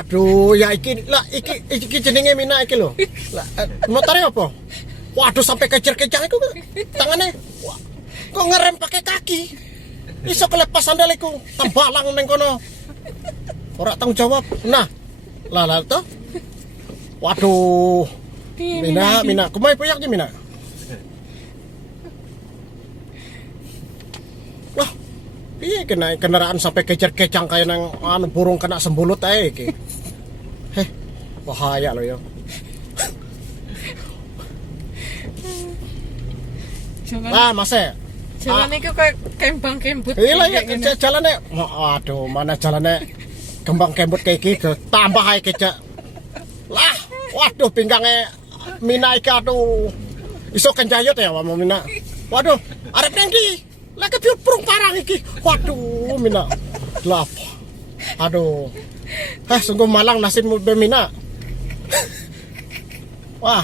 Aduh, ya iki jenenge Mina iki lho. Lah, motore apa? Waduh, sampai kejar-kejar iku tangannya. Wah, kok ngerem pakai kaki. Iso kelepas sandal iku, tembalang ning kono. Ora tanggung jawab. Nah, lah to. Waduh. Mina, kumaha puyak ki Mina? Wah, piye kena kendaraan sampai kejar-kejar kayak nang burung kena sembulut ae iki. Heh, bahaya loh ya. Mas. Jalan itu kayak kembang kembut. Iya ya, jalannya. Aduh, mana jalannya kembang kembut kayak gitu. Tambah aja kecak. Lah, waduh pinggangnya Mina iki aduh. Iso kenjayut ya mau Mina. Waduh, arep nang ndi? Lah kepiur burung parang iki. Waduh, Mina. Lap. Aduh. Sungguh malang nasibmu Mina. Wah.